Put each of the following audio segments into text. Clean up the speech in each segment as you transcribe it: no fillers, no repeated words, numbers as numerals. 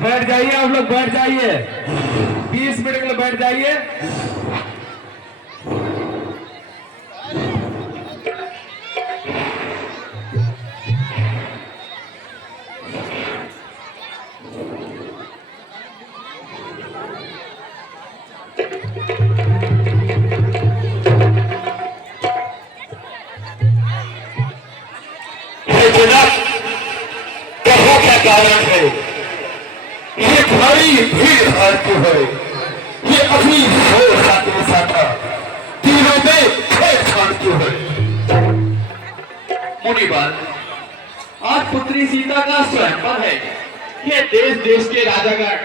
बैठ जाइए आप लोग, बैठ जाइए, 20 मिनट के लिए बैठ जाइए। कहो क्या कारण है, ये भारी भीड़ भाड़ क्यों है, ये अभी शोर साथ साथा तीनों में छेड़छाड़ क्यों है। मुनिवर, आज पुत्री सीता का स्वयंवर है। ये देश देश के राजागण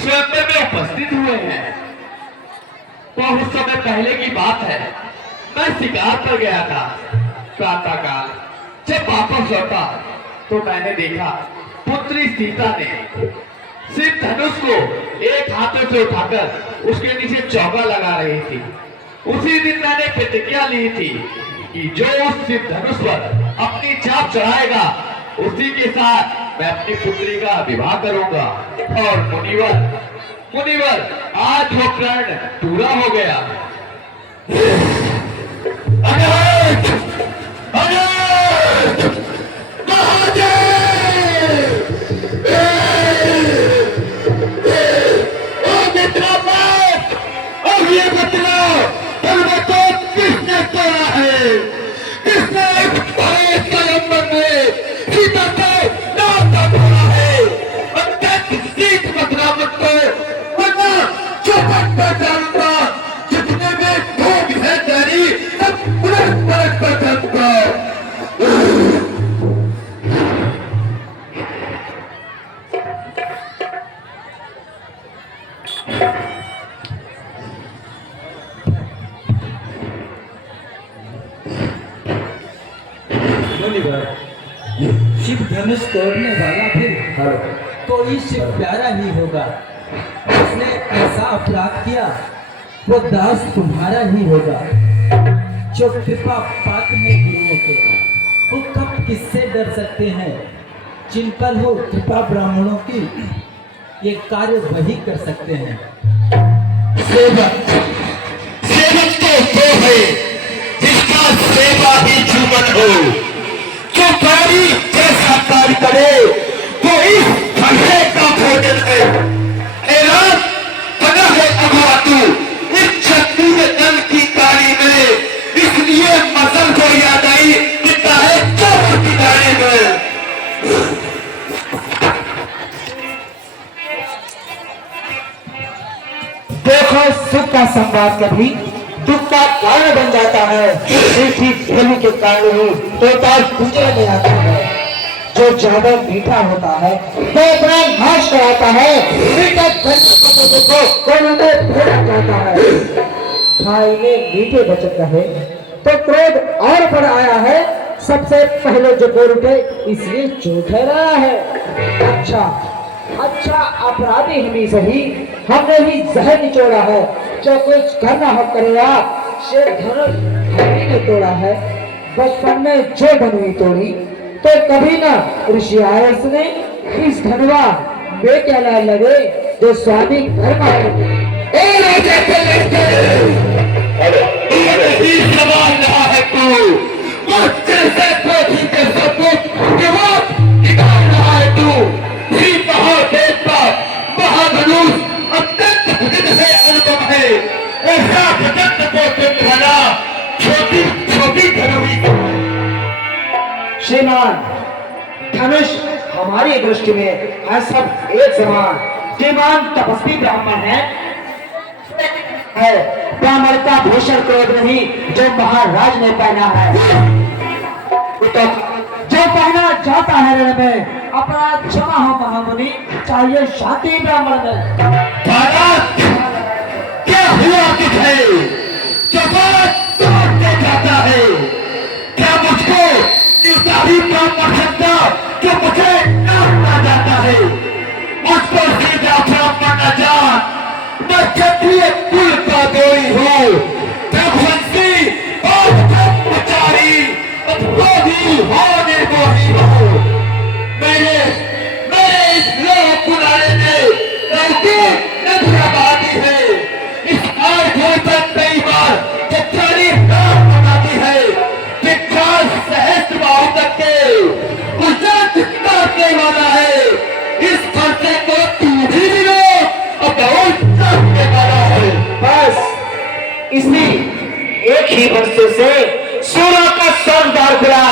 स्वयंवर में उपस्थित हुए हैं। बहुत समय पहले की बात है, मैं शिकार पर गया था। प्रातःकाल जब वापस लौटा तो मैंने देखा पुत्री सीता ने सिर्फ धनुष को एक हाथों से उठाकर उसके नीचे चौका लगा रही थी। उसी दिन मैंने प्रतिज्ञा ली थी कि जो उस सिर्फ धनुष पर अपनी छाप चढ़ाएगा उसी के साथ मैं अपनी पुत्री का विवाह करूंगा। और मुनिवर, आज वो प्रण पूरा हो गया। जितने में भोग है तेरी सब पलट कर दूंगा। शिव धनुष तोड़ने वाला फिर कोई शिव प्यारा ही होगा। उसने ऐसा अपराध किया वो दास तुम्हारा ही होगा। जो कृपा पात्र है गुरुओं के, वो कब किससे डर सकते हैं। जिन पर हो कृपा ब्राह्मणों की, ये कार्य वही कर सकते हैं। सेवक तो है जिसका सेवा ही जीवन हो, जो कार्य जैसा कार्य करे वो इस भले का भोजन है। बना है अगुआ तू इस क्षत्रिय दल की गाड़ी में, इसलिए मसल को याद आई कितना है चोर की गाड़ी में। देखो, सुख का संवाद कभी दुख का कारण बन जाता है। मीठी भेली के कारण ही तोता गुजर में आता है। जो ज्यादा मीठा होता है वो अपना नाश कराता है। मीठे को कोने में फेंका जाता है। भाई ने मीठे वचन कहे तो क्रोध और बढ़ आया है। सबसे पहले जो बोल उठे इसलिए जो ठहराया है। अच्छा अपराधी हम ही सही, हमने भी जहर निचोड़ा है। जो कुछ करना हो करेगा। शेर धनुष हमी ने तोड़ा है। बचपन में जो धनुई तोड़ी तो कभी ना ऋषि आए उसने। इस धनवा वे क्या लाल लगे जो स्वामी घर में सवाल रहा है तू महाधनुष अत्यंत भुजन से अनुपम है। ऐसा भजन को तुम भला छोटी धनुष। श्रीमान, धनुष हमारी दृष्टि में है सब एक समान। श्रीमान तपस्वी ब्राह्मण है ब्राह्मण का भूषण क्रोध नहीं जो महाराज ने पहना है। तो जो पहना जाता है रण में अपराध क्षमा हो महामुनि, चाहिए शांति ब्राह्मण में। क्या हुआ तुझे जो तोड़ते जाता है? क्या मुझको इस ब्राह्मण शब्द जो मुझे नापता जाता है, मुझको सीधा मेरे इस लोक पुराने में लड़के नजर आती है। इस आठ पर कई बार चचारी नाम बनाती है। विकास सहस्त्र बाहु तक के उजात करने वाला है। इस खर्चे को तू भी लो और बहुत करने वाला है। बस इसी एक ही वर्षों से सूर्य का स्वर्गद्वार खुला,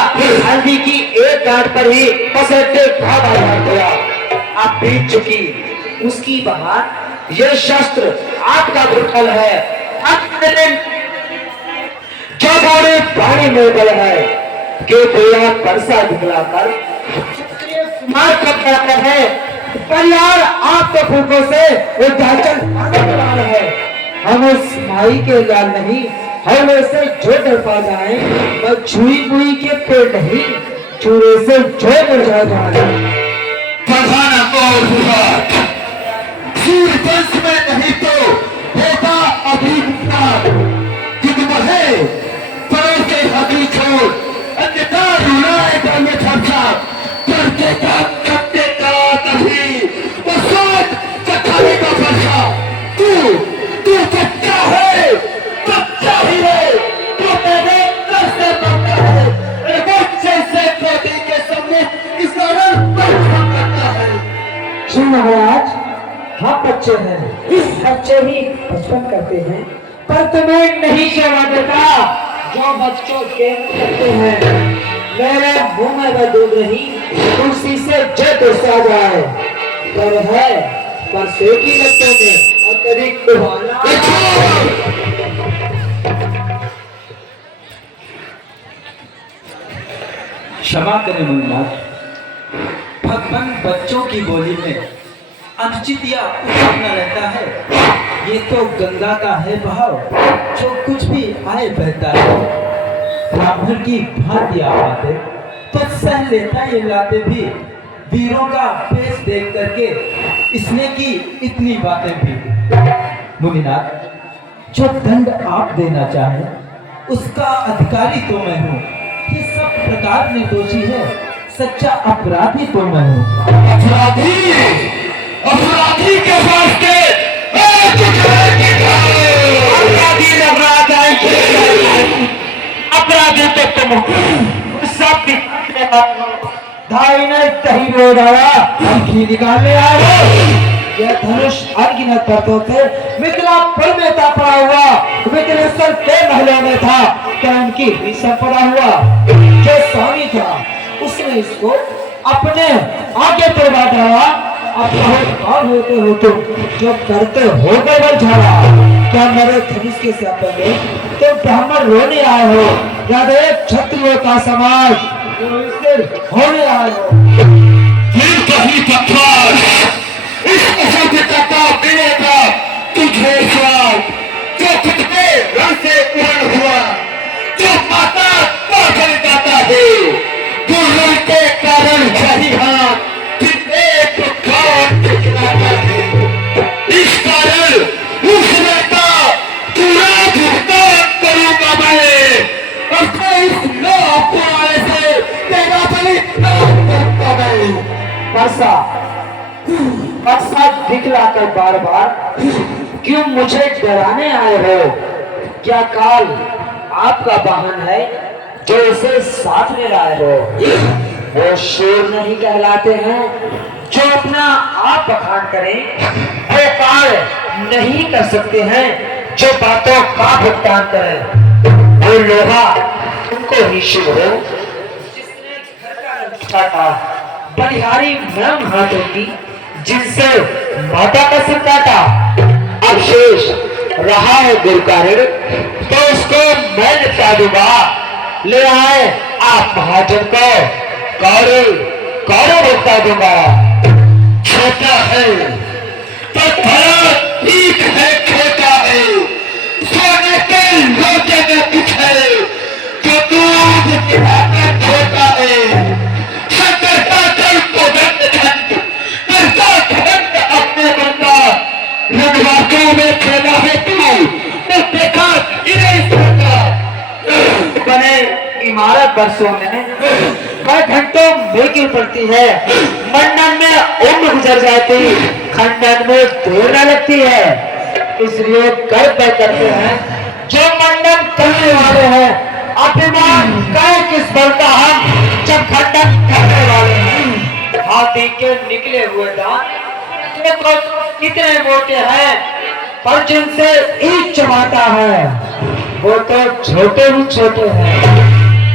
हल्दी की एक गांठ पर ही पसरते भाव खुला। आप बीत चुकी उसकी बहार, यह शस्त्र आपका विफल है। जो बड़े पानी में बल है कि बेड़ा परसा दिखलाकर मार कर है। परिवार आपके फूकों से वो जाचल है। हम उस माई के लाल नहीं, हम ऐसे जो डर पा जाए, मैं छुई बुई के पेट नहीं, चूड़े से जो मुरझा जाए। प्रधान और विभाग सूर्य वंश में नहीं तो होता अभिमान। है पड़ोसे हदी छोड़ अन्यथा रुलाएगा ये खर्चा। करते का करते का कभी वो सोच चखाने का फर्शा। तू बच्चा है, बच्चा ही है। तो मेरे अंदर से बनता है। मेरे बच्चे से कोटी के सामने इस कारण करता है। जी महाराज, हम बच्चे हैं, इस बच्चे ही बचपन करते हैं, पर तुम्हें नहीं सेवा देता जो बच्चों के करते हैं। मेरे मुंह में वह दूध नहीं, तुलसी से जो दूसरा जाए पर है, पर सेठी लगते में और कभी कुहाना। क्षमा करें मुन्नाथ, भगवान बच्चों की बोली में अनुचित या उचित न रहता है। ये तो गंगा का है बहाव, जो कुछ भी आए बहता है। ब्राह्मण की भांति आते तो सह लेता ये लाते भी। वीरों का पेश देख करके इसने की इतनी बातें भी। मुनिनाथ, जो दंड आप देना चाहे उसका अधिकारी तो मैं हूँ। ये सब प्रकार में दोषी है, सच्चा अपराधी तो मैं हूँ। अपराधी के वास्ते अपराधी तो तुम सब धाई ने तही रो डाला, अंकी निकालने आए हो। यह धनुष अनगिनत परतों से मिथिलापुर में था पड़ा हुआ, मिथिलेश्वर के महलों में था क्या उनकी विषय पड़ा हुआ। जो स्वामी था उसने इसको अपने आगे तोड़ा डाला। अब बहुत और होते हो तुम जो करते हो बल झाड़ा। क्या मेरे धनुष के साथ तो ब्राह्मण रोने आए हो या एक क्षत्रियों का समाज होने आए हो। फिर कहीं पत्थर इस असभ्यता का मिलेगा तुझे स्वाद। जो खुद के रंग से उड़ हुआ, जो माता पागल गाता है, जो रंग के कारण सही हाथ फिर एक कारण दिखलाता है। इस कारण उस नेता पूरा भुगतान करूंगा मैं। अपने इस लोक पुराने से तेरा बलिदान करूंगा मैं। बरसा दिखलाकर बार बार क्यों मुझे डराने आए हो। क्या काल आपका वाहन है जो इसे साथ ले लाए हो। वो शेर नहीं कहलाते हैं जो अपना आप बखान करें। वो काल नहीं कर सकते हैं जो बातों का भुगतान करें। वो लोहा तुमको ही शिव हो जिसने घर का रक्षा था। बलिहारी मरम हाथों की जिनसे माता का सिर काटा। अब शेष रहा है गुरकारण तो उसको मैं निपटा दूंगा। ले आए आप महाजन को कौड़े भुगता दूंगा। छोटा है तो थोड़ा ठीक है, छोटा है सोने के लोटे में कुछ है जो दूध पिलाकर छोटा है। शंकर का कल को दंड खंड करता खंड अपने बंदा रंगवाकों में खेला है तू तो देखा इन्हें सोचा। बने इमारत बरसों में कई घंटों में गिर पड़ती है। मंडन में उम्र गुजर जाती, खंडन में देर न लगती है। इसलिए कई तय करते हैं जो मंडन करने वाले हैं, अभिमान कई किस बल का हम जब खंडन करने वाले हैं। हाथी के निकले हुए दांत देखो कितने मोटे हैं, पर जिनसे ईंट चबाता है वो तो छोटे ही छोटे हैं।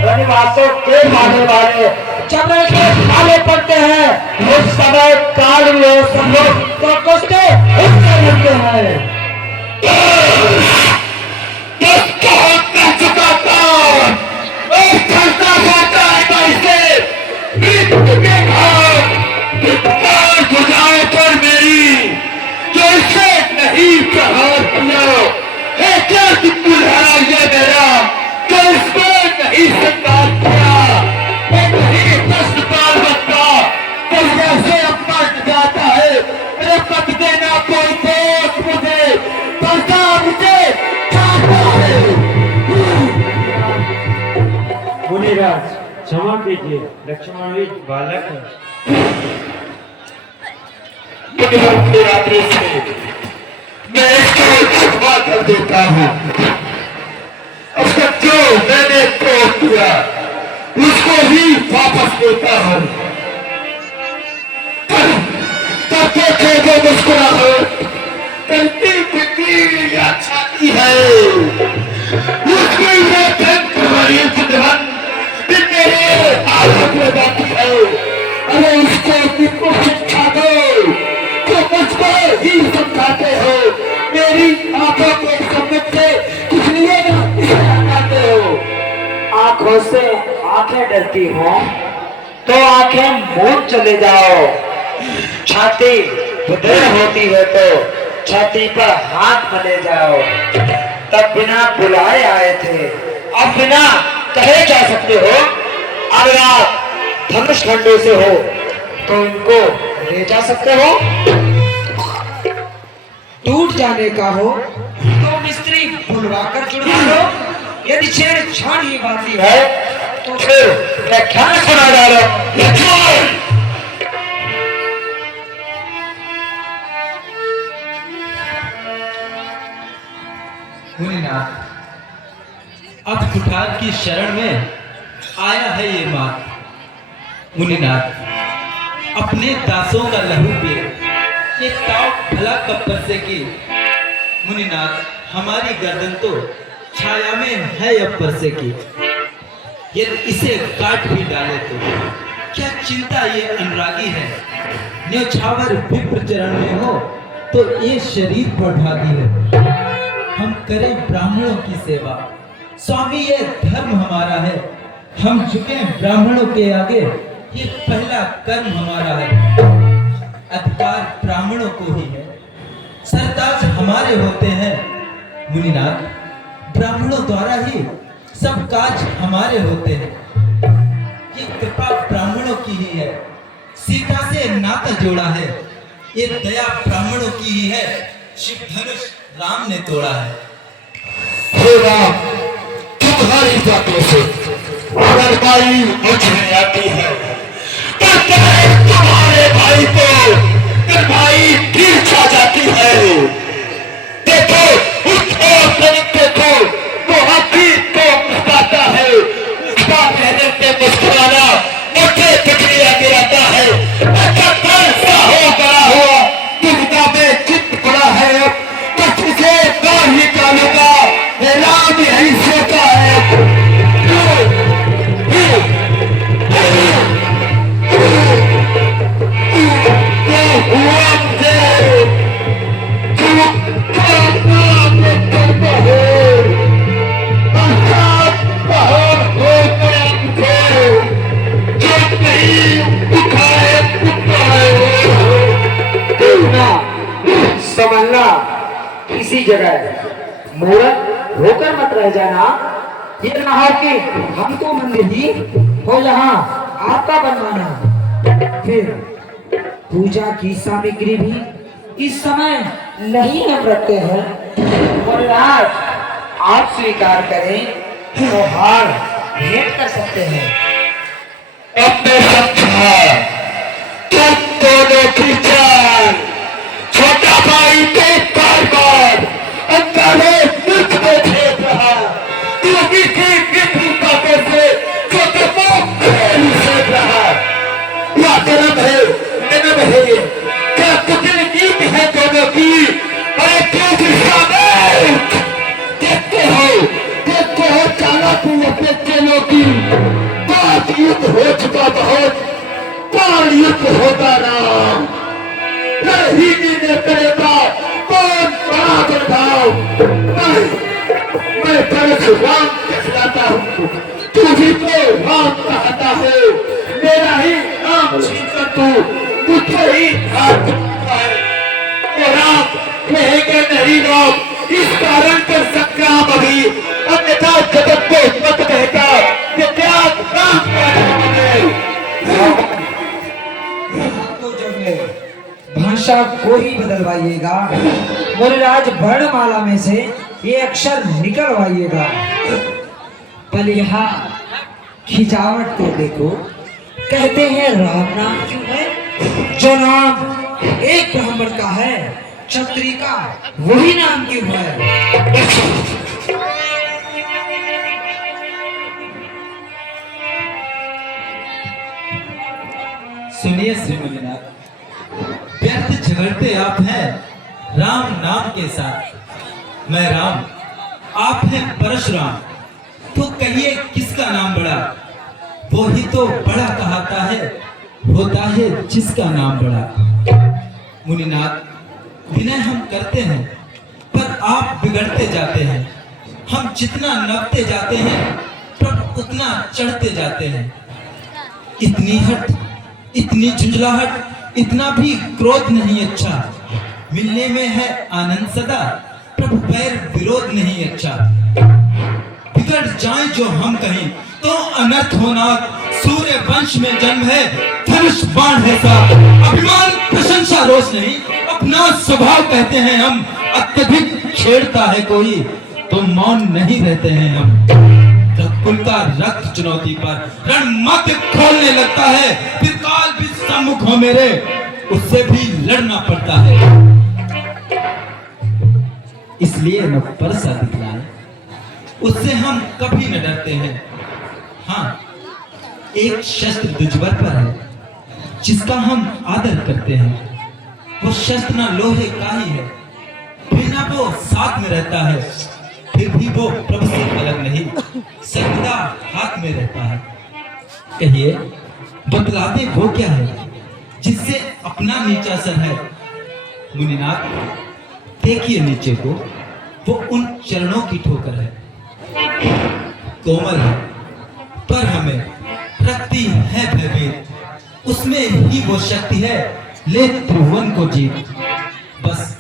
रनिवासों के मारने वाले जब के माले पड़ते हैं उस समय काल में सब लोग तो कुश्ते हिस्से लगते हैं। मुनिराज क्षमा कीजिए, लक्ष्मण भी बालक है। मैं इसको क्षमा कर देता हूँ। अब जो मैंने क्रोध किया उसको ही वापस देता हूँ। तब देखो जो मुस्कुराहट करती फिरती या छाती है, उसमें ये धन मेरे आलोक में बाकी है। अरे इसको तुमको शिक्षा दो जो मुझको ही समझाते हो। मेरी आंखों के समझ से कुछ लिए ना इसे हटाते हो। आंखों से आंखें डरती हो तो आंखें मूंद चले जाओ। छाती बुधेर होती है तो छाती पर हाथ मले जाओ। तब बिना बुलाए आए थे, अब बिना कहे जा सकते हो। अगर आप धनुष खंडों से हो तो इनको ले जा सकते हो। टूट जाने का हो तो मिस्त्री बुलवाकर जुड़वा लो। यदि छेड़छाड़ ही बाती है तो फिर व्याख्यान सुना डालो। मुनिनाथ, अब कुठार की शरण में आया है ये मात। मुनिनाथ, अपने दासों का लहू पिए ये ताव भला कब पर से की। मुनिनाथ, हमारी गर्दन तो छाया में है अब पर से की। यदि इसे काट भी डाले तो क्या चिंता ये अनुरागी है। न्योछावर विप्र चरण में हो तो ये शरीर पर भागी है। हम करें ब्राह्मणों की सेवा, स्वामी ये धर्म हमारा है। हम झुके ब्राह्मणों के आगे, ये पहला कर्म हमारा है। अधिकार ब्राह्मणों को ही है, सरताज हमारे होते हैं। मुनिनाथ, ब्राह्मणों द्वारा ही सब काज हमारे होते हैं। ये कृपा ब्राह्मणों की ही है, सीता से नाता जोड़ा है। ये दया ब्राह्मणों की ही है, शिव धनुष राम ने तोड़ा है। हे राम, तुम्हारी बातों से नरमाई मुझे आती है, तो तुम्हारे भाई को नरमाई गिर छा जाती है। देखो उसको देखो वो हाथी को मुस्कुराता है, उसका कहने से मुस्कुराना मुझे प्रक्रिया गिराता है। अच्छा कैसा हो बड़ा हुआ दुविधा में चित्त पड़ा है। अब से बाहर निकालूंगा, राम यही सोता है। समझना इसी जगह मूर्ख होकर मत रह जाना। ये ना हो कि हमको मंदिर ही हो यहाँ आपका बनवाना। फिर पूजा की सामग्री भी इस समय नहीं हम रखते हैं। और आज आप स्वीकार करें तो हार भेंट कर सकते हैं। अपने समझा तुम दोनों की जान। छोटा भाई के बार अंगारे मुझ में भेज रहा, तू भी की बातों से छोटे मुंह सेक रहा। या जन्म है ये, क्या तुझे नींद है दोनों की? अरे क्यों देखते हो चालाकी अपने चेलों की। बात युद्ध हो चुका बहुत, कौन युद्ध होगा राम? ही ने करेगा कौन बड़ा बदलाव? मैं परशुराम कहलाता हूँ, तू भी तो राम कहता है। मेरा ही नाम छीनकर तू मुझे ही हाथ देता है। वो राम कहेंगे नहीं राम, इस कारण कर संग्राम अभी, अन्यथा जगत को मत कहता कि त्याग राम का तो जब है भाषा को ही बदलवाइएगा, मुनिराज वर्णमाला में से ये अक्षर निकलवाइएगा। बलिहा खिंचावट को देखो, कहते हैं राम नाम क्यों है? जो नाम एक ब्राह्मण का है, क्षत्रिय का वही नाम क्यों है? सुनिए श्री मुनिनाथ, व्यर्थ झगड़ते आप हैं राम नाम के साथ। मैं राम, आप हैं परशुराम, तो कहिए किसका नाम बड़ा? वो ही तो बड़ा कहता है, होता है जिसका नाम बड़ा। मुनिनाथ, विनय हम करते हैं पर आप बिगड़ते जाते हैं। हम जितना नपते जाते हैं पर उतना चढ़ते जाते हैं। इतनी हट, इतनी झुंझलाहट, इतना भी क्रोध नहीं अच्छा। मिलने में है आनंद सदा, प्रभु पैर विरोध नहीं अच्छा। बिगड़ जाए जो हम कहीं तो अनर्थ होना। सूर्य वंश में जन्म है, धनुष बाण है सा। अभिमान प्रशंसा रोष नहीं, अपना स्वभाव कहते हैं हम। अत्यधिक छेड़ता है कोई तो मौन नहीं रहते हैं हम। कुल का रक्त चुनौती पर रणमत खोलने लगता है, फिर काल भी सम्मुख हो मेरे, उससे भी लड़ना पड़ता है। इसलिए न परसा दिखलाए, उससे हम कभी न डरते हैं। हाँ, एक शस्त्र दुश्मन पर है जिसका हम आदर करते हैं। वो शस्त्र न लोहे का ही है, फिर ना वो साथ में रहता है, फिर भी वो प्रभु से अलग नहीं, सर्वदा हाथ में रहता है। कहिए, बतलाते वो क्या है जिससे अपना नीचा सर है? मुनिनाथ, देखिए नीचे को, वो उन चरणों की ठोकर है। कोमल है पर हमें रखती है भयभीत, उसमें ही वो शक्ति है ले त्रिभुवन को जीत। बस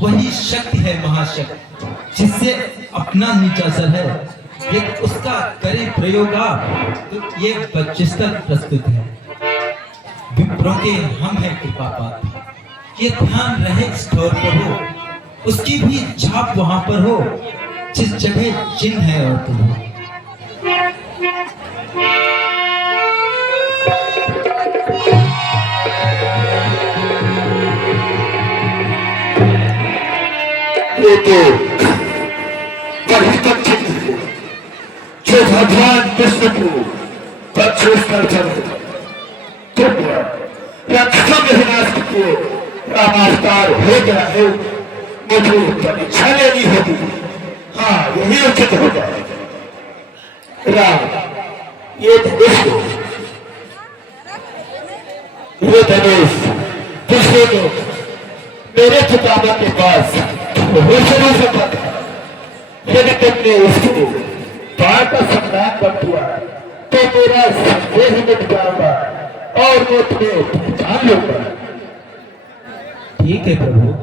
वही शक्ति है महाशक्ति, जिससे अपना नीचा सर है, ये उसका करे प्रयोग तो ये बचिस्तर प्रस्तुत है। विप्रों के हम हैं कृपा पात्र, ये ध्यान रहे स्टोर पर हो, उसकी भी छाप वहां पर हो जिस जगह चिन्ह है और तुम। ये तो वही तथ्य है जो भगवान विष्णु को बच्चों तुम राक्षसों के विनाश को रामावतार हो गया है। मुझे परीक्षा लेनी होगी। हाँ, यही उचित होगा। राम, ये धनुष दूसरे को मेरे पितामह के पास से पता। यदि तुमने उसको बाढ़ का संग्राम कर दिया तो मेरा संदेह मिट जाएगा और मैं तुम्हें पहचान लूंगा। ठीक है प्रभु।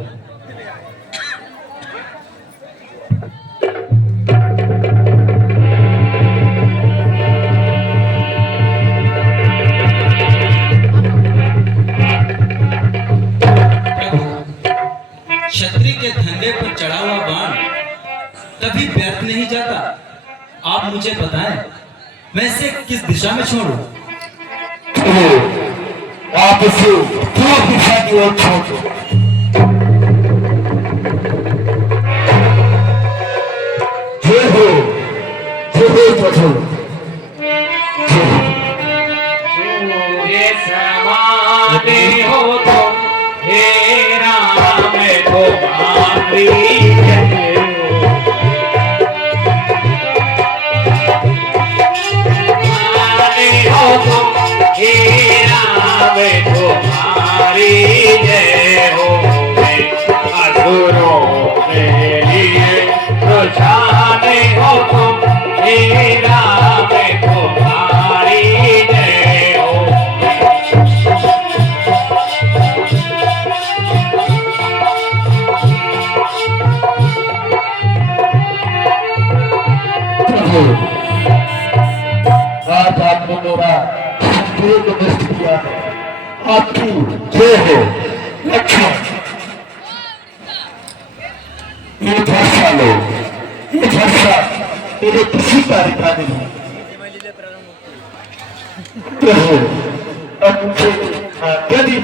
क्षत्रिय के धंधे पर चढ़ा हुआ बाण कभी व्यर्थ नहीं जाता। आप मुझे बताएं, मैं इसे किस दिशा में छोड़ूं? प्रभु आप इसे पूर्व दिशा की ओर छोड़ दो। जय हो प्रभु, जय हो। सूर्य समाने हो तुम, हे राम तुम्हारी जय हो। समाने हो तुम, हे राम तुम्हारी जय हो। असुरों के लिए रुझाने हो तुम, हे राम तुम्हारी जय हो। प्रभु आज आपने मेरा संदेह नष्ट किया है, आपकी जय हो। लक्ष्मण ये भरोसा लो, ये भरोसा मेरे किसी कार्य का नहीं। प्रभु अब मुझे यदि